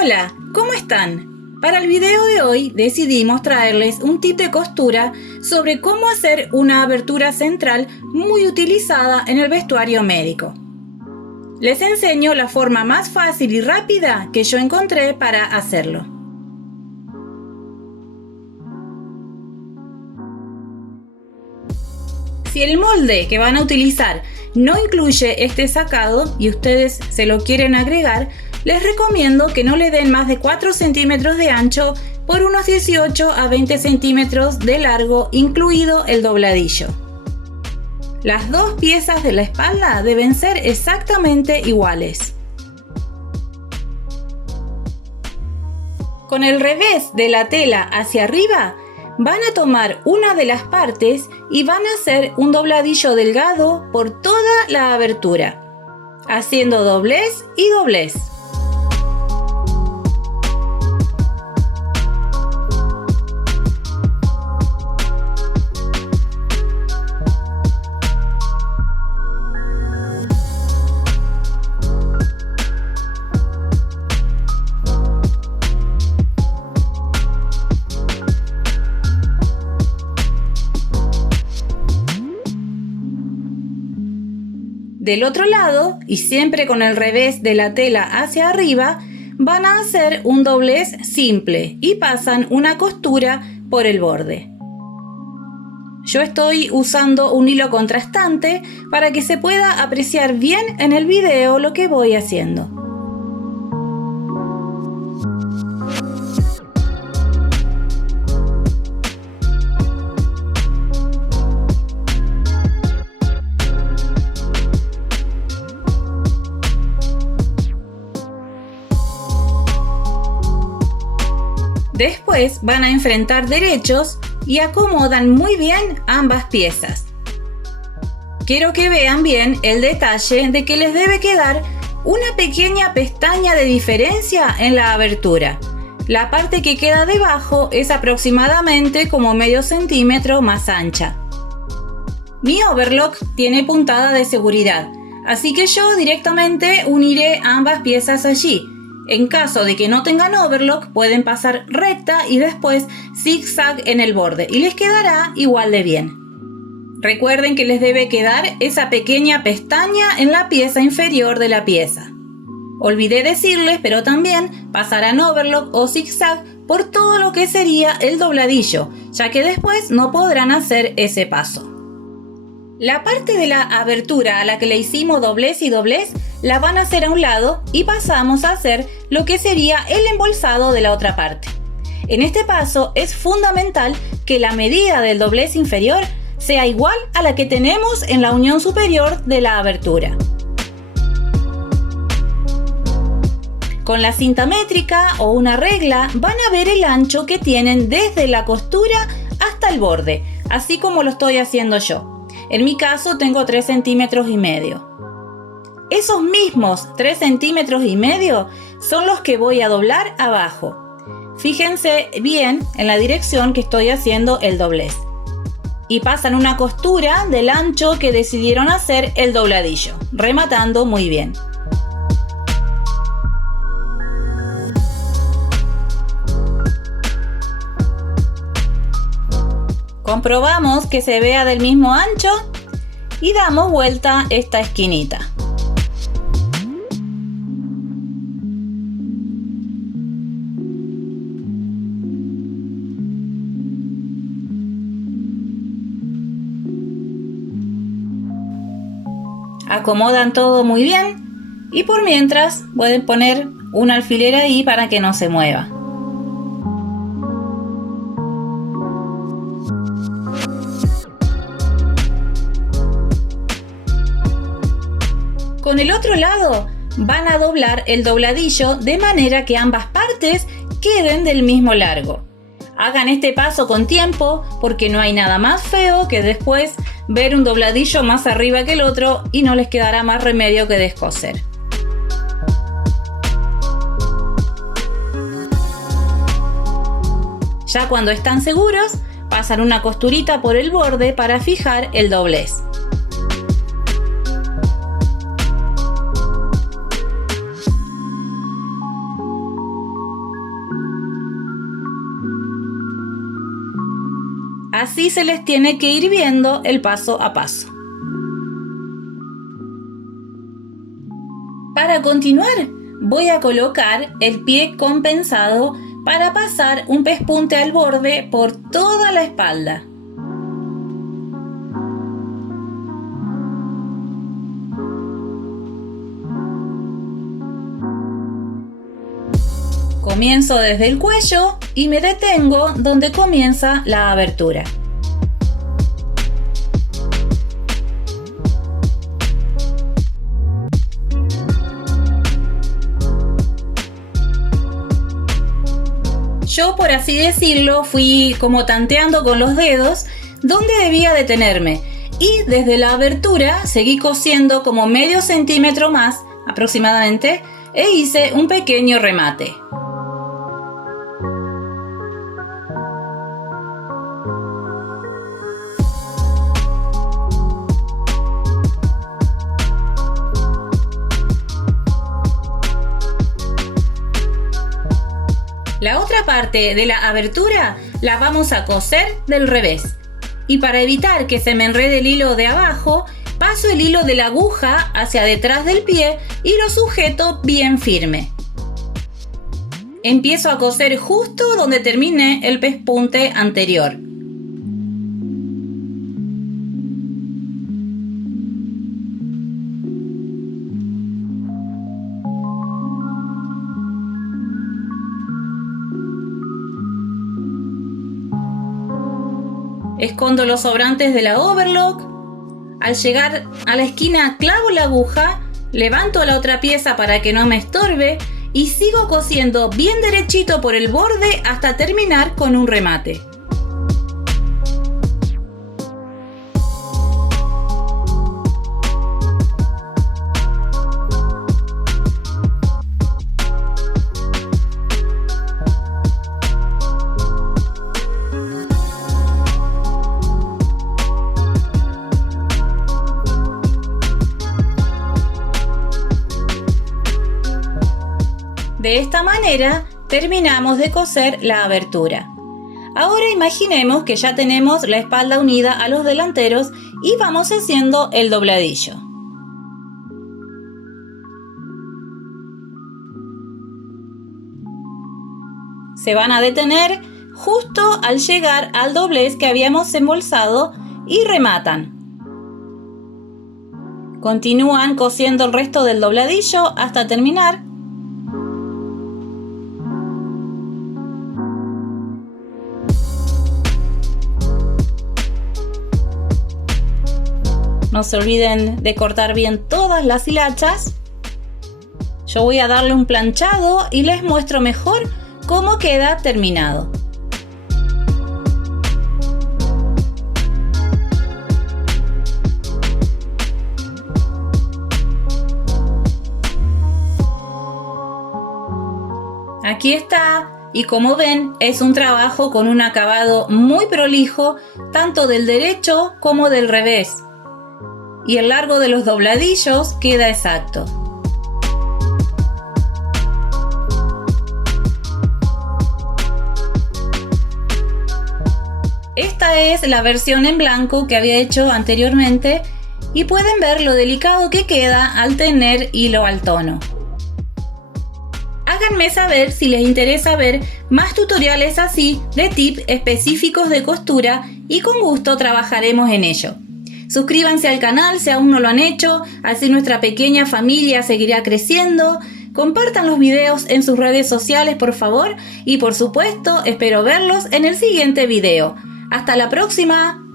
Hola, ¿cómo están? Para el video de hoy decidimos traerles un tip de costura sobre cómo hacer una abertura central muy utilizada en el vestuario médico. Les enseño la forma más fácil y rápida que yo encontré para hacerlo. Si el molde que van a utilizar no incluye este sacado y ustedes se lo quieren agregar, les recomiendo que no le den más de 4 centímetros de ancho por unos 18 a 20 centímetros de largo, incluido el dobladillo. Las dos piezas de la espalda deben ser exactamente iguales. Con el revés de la tela hacia arriba, van a tomar una de las partes y van a hacer un dobladillo delgado por toda la abertura, haciendo doblez y doblez. Del otro lado, y siempre con el revés de la tela hacia arriba, van a hacer un doblez simple y pasan una costura por el borde. Yo estoy usando un hilo contrastante para que se pueda apreciar bien en el video lo que voy haciendo. Después van a enfrentar derechos y acomodan muy bien ambas piezas. Quiero que vean bien el detalle de que les debe quedar una pequeña pestaña de diferencia en la abertura. La parte que queda debajo es aproximadamente como medio centímetro más ancha. Mi overlock tiene puntada de seguridad, así que yo directamente uniré ambas piezas allí. En caso de que no tengan overlock, pueden pasar recta y después zigzag en el borde y les quedará igual de bien. Recuerden que les debe quedar esa pequeña pestaña en la pieza inferior de la pieza. Olvidé decirles, pero también pasarán overlock o zigzag por todo lo que sería el dobladillo, ya que después no podrán hacer ese paso. La parte de la abertura a la que le hicimos doblez y doblez la van a hacer a un lado y pasamos a hacer lo que sería el embolsado de la otra parte. En este paso es fundamental que la medida del doblez inferior sea igual a la que tenemos en la unión superior de la abertura. Con la cinta métrica o una regla van a ver el ancho que tienen desde la costura hasta el borde, así como lo estoy haciendo yo. En mi caso tengo 3,5 centímetros. Esos mismos 3,5 centímetros son los que voy a doblar abajo. Fíjense bien en la dirección que estoy haciendo el doblez. Y pasan una costura del ancho que decidieron hacer el dobladillo, rematando muy bien. Comprobamos que se vea del mismo ancho y damos vuelta esta esquinita. Acomodan todo muy bien y por mientras pueden poner un alfiler ahí para que no se mueva. Con el otro lado van a doblar el dobladillo de manera que ambas partes queden del mismo largo. Hagan este paso con tiempo porque no hay nada más feo que después ver un dobladillo más arriba que el otro y no les quedará más remedio que descoser. Ya cuando están seguros, pasan una costurita por el borde para fijar el doblez. Así se les tiene que ir viendo el paso a paso. Para continuar, voy a colocar el pie compensado para pasar un pespunte al borde por toda la espalda. Comienzo desde el cuello y me detengo donde comienza la abertura. Yo, por así decirlo, fui como tanteando con los dedos dónde debía detenerme y desde la abertura seguí cosiendo como medio centímetro más aproximadamente e hice un pequeño remate. La otra parte de la abertura la vamos a coser del revés. Y para evitar que se me enrede el hilo de abajo, paso el hilo de la aguja hacia detrás del pie y lo sujeto bien firme. Empiezo a coser justo donde terminé el pespunte anterior. Escondo los sobrantes de la overlock. Al llegar a la esquina clavo la aguja, levanto la otra pieza para que no me estorbe y sigo cosiendo bien derechito por el borde hasta terminar con un remate. De esta manera terminamos de coser la abertura. Ahora imaginemos que ya tenemos la espalda unida a los delanteros y vamos haciendo el dobladillo. Se van a detener justo al llegar al doblez que habíamos embolsado y rematan. Continúan cosiendo el resto del dobladillo hasta terminar. No se olviden de cortar bien todas las hilachas. Yo voy a darle un planchado y les muestro mejor cómo queda terminado. Aquí está, y como ven es un trabajo con un acabado muy prolijo tanto del derecho como del revés. Y el largo de los dobladillos queda exacto. Esta es la versión en blanco que había hecho anteriormente y pueden ver lo delicado que queda al tener hilo al tono. Háganme saber si les interesa ver más tutoriales así de tips específicos de costura y con gusto trabajaremos en ello. Suscríbanse al canal si aún no lo han hecho, así nuestra pequeña familia seguirá creciendo. Compartan los videos en sus redes sociales por favor y por supuesto espero verlos en el siguiente video. ¡Hasta la próxima!